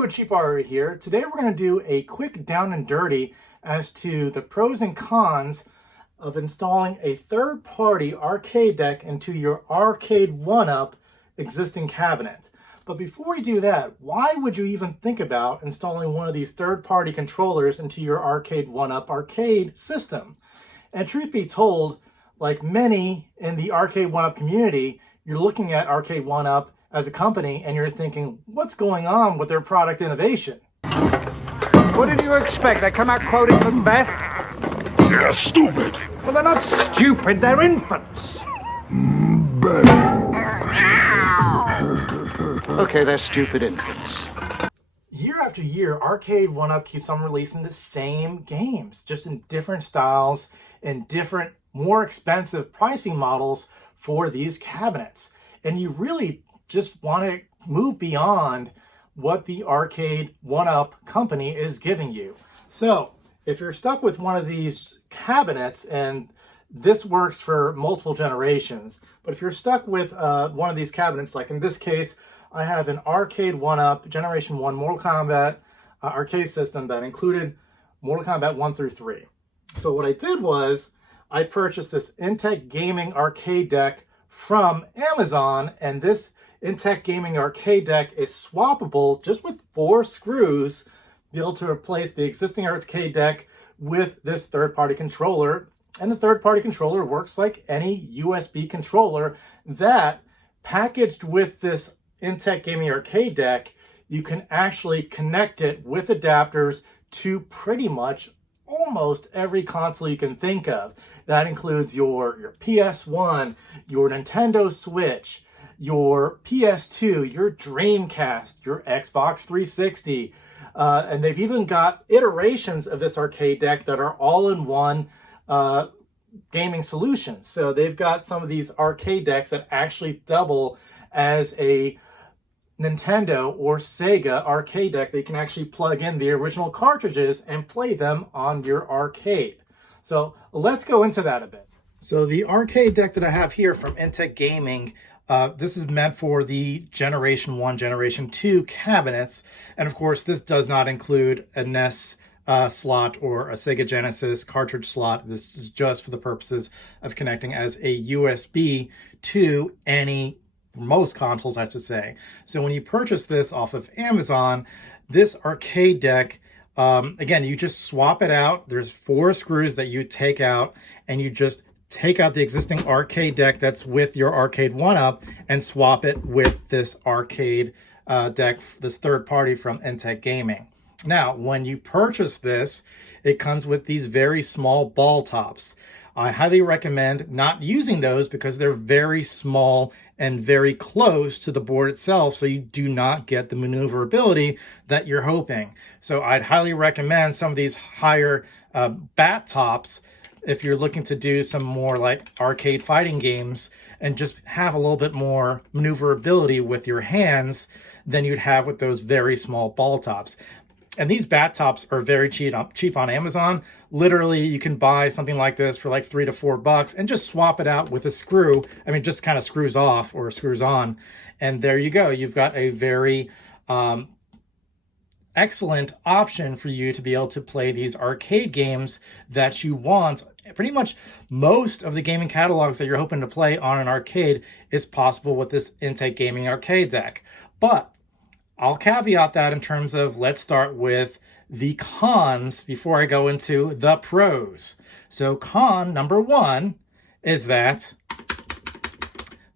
Hello, Cheap Art here. Today we're going to do a quick down and dirty as to the pros and cons of installing a third-party arcade deck into your Arcade1Up existing cabinet. But before we do that, why would you even think about installing one of these third-party controllers into your Arcade1Up arcade system? And truth be told, like many in the Arcade1Up community, you're looking at Arcade1Up as a company and you're thinking, what's going on with their product innovation? What did you expect? They come out quoting Macbeth? They're stupid. Well, they're not stupid, they're infants. Okay, they're stupid infants. Year after year, Arcade1Up keeps on releasing the same games, just in different styles and different, more expensive pricing models for these cabinets. And you really just want to move beyond what the Arcade1Up company is giving you. So if you're stuck with one of these cabinets, and this works for multiple generations, but if you're stuck with one of these cabinets, like in this case, I have an Arcade1Up Generation 1 Mortal Kombat arcade system that included Mortal Kombat 1 through 3. So what I did was I purchased this Intec Gaming Arcade Deck from Amazon, and this Intec Gaming Arcade Deck is swappable just with 4 screws, be able to replace the existing arcade deck with this third-party controller. And the third-party controller works like any USB controller that, packaged with this Intec Gaming Arcade Deck, you can actually connect it with adapters to pretty much almost every console you can think of. That includes your PS1, your Nintendo Switch, your PS2, your Dreamcast, your Xbox 360, and they've even got iterations of this arcade deck that are all-in-one gaming solutions. So they've got some of these arcade decks that actually double as a Nintendo or Sega arcade deck. They can actually plug in the original cartridges and play them on your arcade. So let's go into that a bit. So the arcade deck that I have here from Intec Gaming, this is meant for the Generation 1, Generation 2 cabinets. And of course, this does not include a NES slot or a Sega Genesis cartridge slot. This is just for the purposes of connecting as a USB to most consoles, I should say. So when you purchase this off of Amazon, this arcade deck, again, you just swap it out. There's 4 screws that you take out, and you just take out the existing arcade deck that's with your Arcade1Up and swap it with this arcade deck, this third party from Intec Gaming. Now, when you purchase this, it comes with these very small ball tops. I highly recommend not using those because they're very small and very close to the board itself, so you do not get the maneuverability that you're hoping. So I'd highly recommend some of these higher bat tops if you're looking to do some more like arcade fighting games and just have a little bit more maneuverability with your hands than you'd have with those very small ball tops. And these bat tops are very cheap on Amazon. Literally, you can buy something like this for like $3 to $4 and just swap it out with a screw. I mean, just kind of screws off or screws on. And there you go. You've got a very excellent option for you to be able to play these arcade games that you want. Pretty much most of the gaming catalogs that you're hoping to play on an arcade is possible with this Intec Gaming Arcade Deck. But I'll caveat that in terms of, let's start with the cons before I go into the pros. So con number 1 is that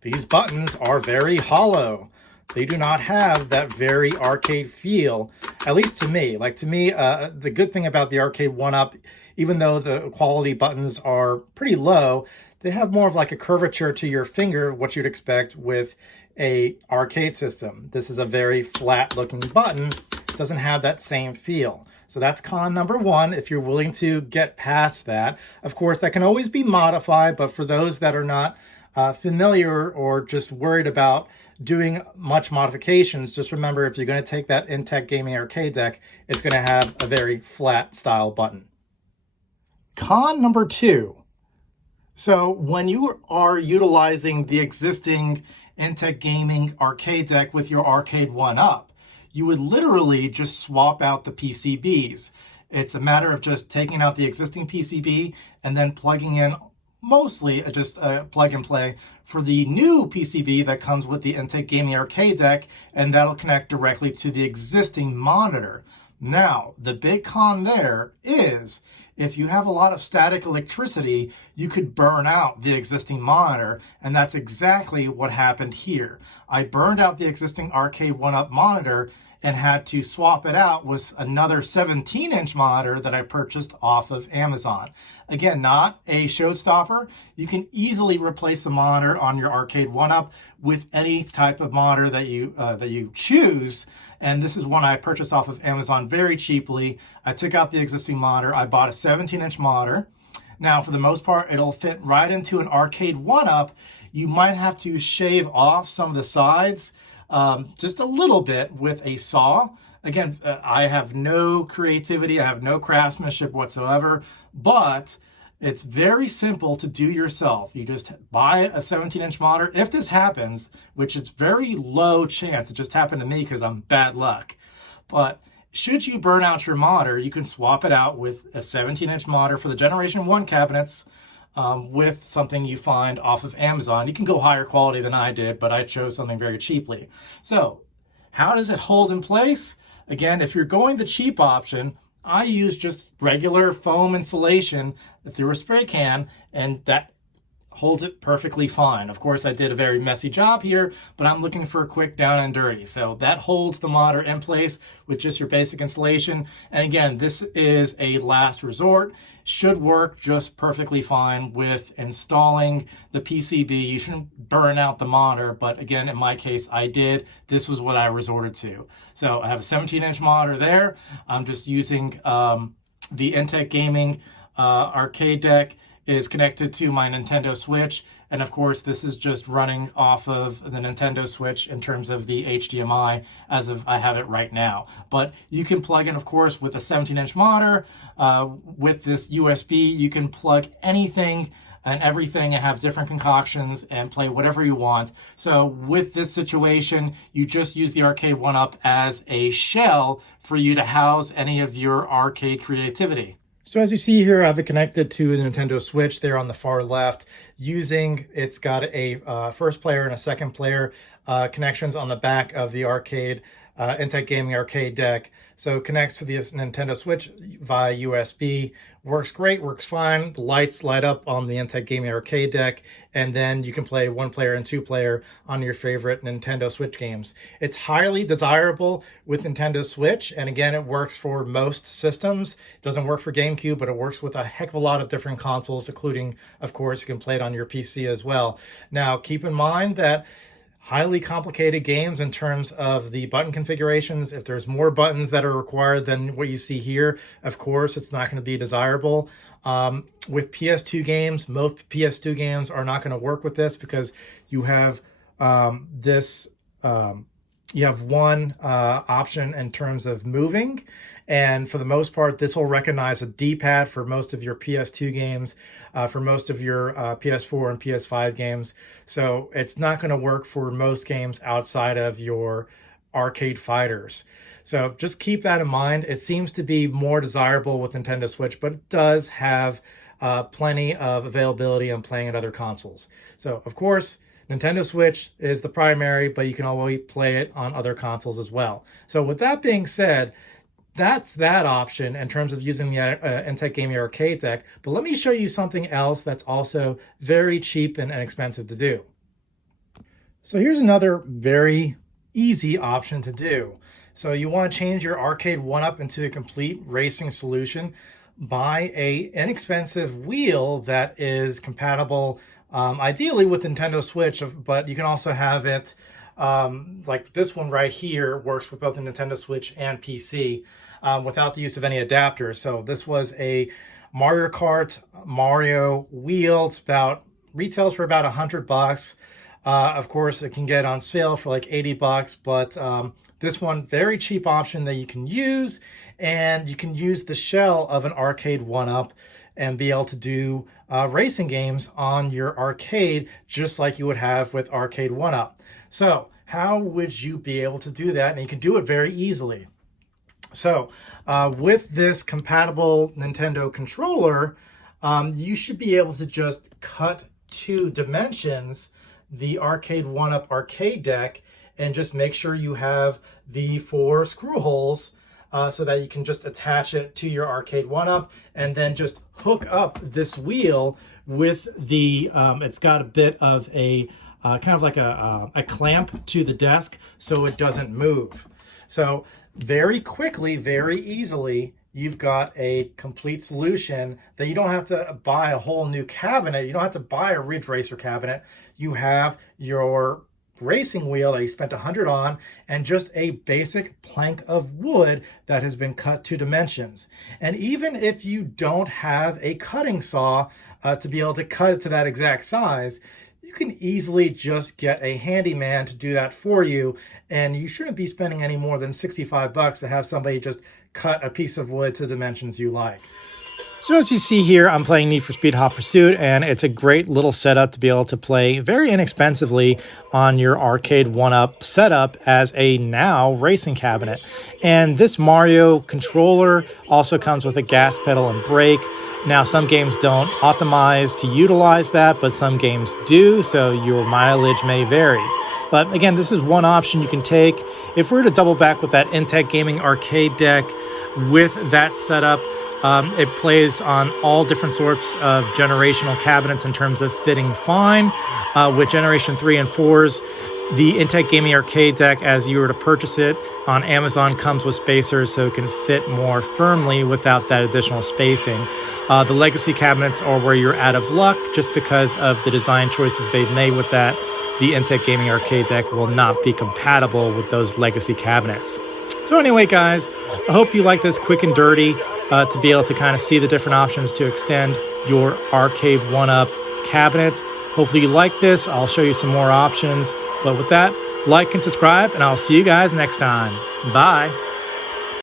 these buttons are very hollow. They do not have that very arcade feel, at least to me. Like to me, the good thing about the Arcade1Up, even though the quality buttons are pretty low, they have more of like a curvature to your finger, what you'd expect with a arcade system. This is a very flat looking button. It doesn't have that same feel. So that's con number 1 if you're willing to get past that. Of course, that can always be modified, but for those that are not familiar or just worried about doing much modifications, just remember, if you're going to take that Intec Gaming Arcade Deck, it's going to have a very flat style button. Con number 2. So when you are utilizing the existing Intec Gaming Arcade Deck with your Arcade1Up, you would literally just swap out the PCBs. It's a matter of just taking out the existing PCB and then plugging in mostly just a plug and play for the new PCB that comes with the Intec Gaming Arcade Deck, and that'll connect directly to the existing monitor. Now, the big con there is if you have a lot of static electricity, you could burn out the existing monitor, and that's exactly what happened here. I burned out the existing Arcade1Up monitor and had to swap it out with another 17-inch monitor that I purchased off of Amazon. Again, not a showstopper. You can easily replace the monitor on your Arcade1Up with any type of monitor that you choose. And this is one I purchased off of Amazon very cheaply. I took out the existing monitor. I bought a 17-inch monitor. Now, for the most part, it'll fit right into an Arcade1Up. You might have to shave off some of the sides, just a little bit with a saw. Again, I have no creativity, I have no craftsmanship whatsoever, but it's very simple to do yourself. You just buy a 17-inch monitor. If this happens, which is very low chance, it just happened to me because I'm bad luck, but should you burn out your monitor, you can swap it out with a 17-inch monitor for the Generation 1 cabinets, with something you find off of Amazon. You can go higher quality than I did, but I chose something very cheaply. So how does it hold in place? Again, if you're going the cheap option, I use just regular foam insulation through a spray can, and that holds it perfectly fine. Of course, I did a very messy job here, but I'm looking for a quick down and dirty. So that holds the monitor in place with just your basic installation. And again, this is a last resort. Should work just perfectly fine with installing the PCB. You shouldn't burn out the monitor, but again, in my case, I did. This was what I resorted to. So I have a 17-inch monitor there. I'm just using the Intec Gaming Arcade Deck is connected to my Nintendo Switch. And of course, this is just running off of the Nintendo Switch in terms of the HDMI as of I have it right now. But you can plug in, of course, with a 17-inch monitor. With this USB, you can plug anything and everything and have different concoctions and play whatever you want. So with this situation, you just use the Arcade1Up as a shell for you to house any of your arcade creativity. So as you see here, I have it connected to the Nintendo Switch there on the far left. It's got a first player and a second player connections on the back of the Intec Gaming Arcade Deck. So it connects to the Nintendo Switch via USB. Works great, works fine. The lights light up on the Intec Gaming Arcade Deck, and then you can play 1-player and 2-player on your favorite Nintendo Switch games. It's highly desirable with Nintendo Switch, and again, it works for most systems. It doesn't work for GameCube, but it works with a heck of a lot of different consoles, including, of course, you can play it on your PC as well. Now, keep in mind that highly complicated games in terms of the button configurations. If there's more buttons that are required than what you see here, of course, it's not going to be desirable. With PS2 games, most PS2 games are not going to work with this because you have you have one option in terms of moving. And for the most part, this will recognize a D-pad for most of your PS2 games, for most of your PS4 and PS5 games. So it's not going to work for most games outside of your arcade fighters. So just keep that in mind. It seems to be more desirable with Nintendo Switch, but it does have plenty of availability on playing at other consoles. So, of course, Nintendo Switch is the primary, but you can always play it on other consoles as well. So with that being said, that's that option in terms of using the Intec Gaming Arcade Deck. But let me show you something else that's also very cheap and inexpensive to do. So here's another very easy option to do. So you want to change your Arcade1Up into a complete racing solution. Buy a inexpensive wheel that is compatible ideally with Nintendo Switch, but you can also have it like this one right here works for both the Nintendo Switch and PC without the use of any adapters. So this was a Mario Kart Mario wheel. It's retails for about $100. Of course, it can get on sale for like $80, but this one, very cheap option that you can use, and you can use the shell of an Arcade1Up and be able to do racing games on your arcade just like you would have with Arcade1Up. So how would you be able to do that? And you can do it very easily. So with this compatible Nintendo controller, you should be able to just cut to dimensions the Arcade1Up Arcade Deck and just make sure you have the 4 screw holes so that you can just attach it to your Arcade1Up and then just hook up this wheel with the, it's got a bit of a kind of like a clamp to the desk so it doesn't move. So very quickly, very easily, you've got a complete solution that you don't have to buy a whole new cabinet. You don't have to buy a Ridge Racer cabinet. You have your racing wheel that you spent $100 on and just a basic plank of wood that has been cut to dimensions. And even if you don't have a cutting saw to be able to cut it to that exact size, you can easily just get a handyman to do that for you, and you shouldn't be spending any more than $65 to have somebody just cut a piece of wood to dimensions you like. So as you see here, I'm playing Need for Speed Hot Pursuit, and it's a great little setup to be able to play very inexpensively on your Arcade1Up setup as a now racing cabinet. And this Mario controller also comes with a gas pedal and brake. Now, some games don't optimize to utilize that, but some games do, so your mileage may vary. But again, this is one option you can take. If we were to double back with that Intec Gaming Arcade Deck with that setup, it plays on all different sorts of generational cabinets in terms of fitting fine. With Generation 3 and 4s, the Intec Gaming Arcade Deck, as you were to purchase it on Amazon, comes with spacers so it can fit more firmly without that additional spacing. The legacy cabinets are where you're out of luck just because of the design choices they've made with that. The Intec Gaming Arcade Deck will not be compatible with those legacy cabinets. So anyway, guys, I hope you like this quick and dirty to be able to kind of see the different options to extend your Arcade1Up cabinet. Hopefully you like this. I'll show you some more options. But with that, like and subscribe, and I'll see you guys next time. Bye.